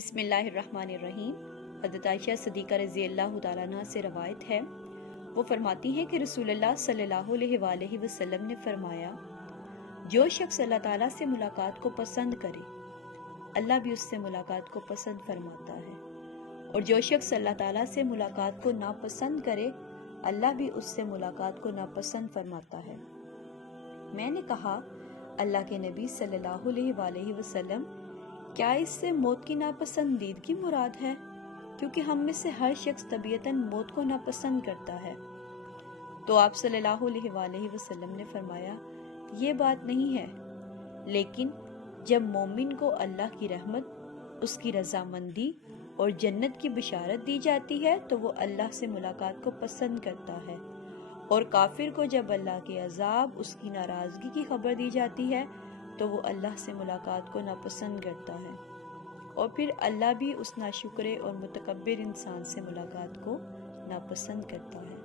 بسم اللہ الرحمن الرحیم۔ حضرت عائشہ صدیقہ رضی اللہ تعالیٰ عنہ سے روایت ہے، وہ فرماتی ہیں کہ رسول اللہ صلی اللہ علیہ وآلہ وسلم نے فرمایا، جو شخص اللہ تعالیٰ سے ملاقات کو پسند کرے اللہ بھی اس سے ملاقات کو پسند فرماتا ہے، اور جو شخص اللہ تعالیٰ سے ملاقات کو ناپسند کرے اللہ بھی اس سے ملاقات کو ناپسند فرماتا ہے۔ میں نے کہا، اللہ کے نبی صلی اللہ علیہ وآلہ وسلم، کیا اس سے موت کی ناپسندیدگی مراد ہے؟ کیونکہ ہم میں سے ہر شخص طبیعتاً موت کو ناپسند کرتا ہے۔ تو آپ صلی اللہ علیہ وآلہ وسلم نے فرمایا، یہ بات نہیں ہے، لیکن جب مومن کو اللہ کی رحمت، اس کی رضامندی اور جنت کی بشارت دی جاتی ہے تو وہ اللہ سے ملاقات کو پسند کرتا ہے، اور کافر کو جب اللہ کے عذاب، اس کی ناراضگی کی خبر دی جاتی ہے تو وہ اللہ سے ملاقات کو ناپسند کرتا ہے، اور پھر اللہ بھی اس ناشکرے اور متکبر انسان سے ملاقات کو ناپسند کرتا ہے۔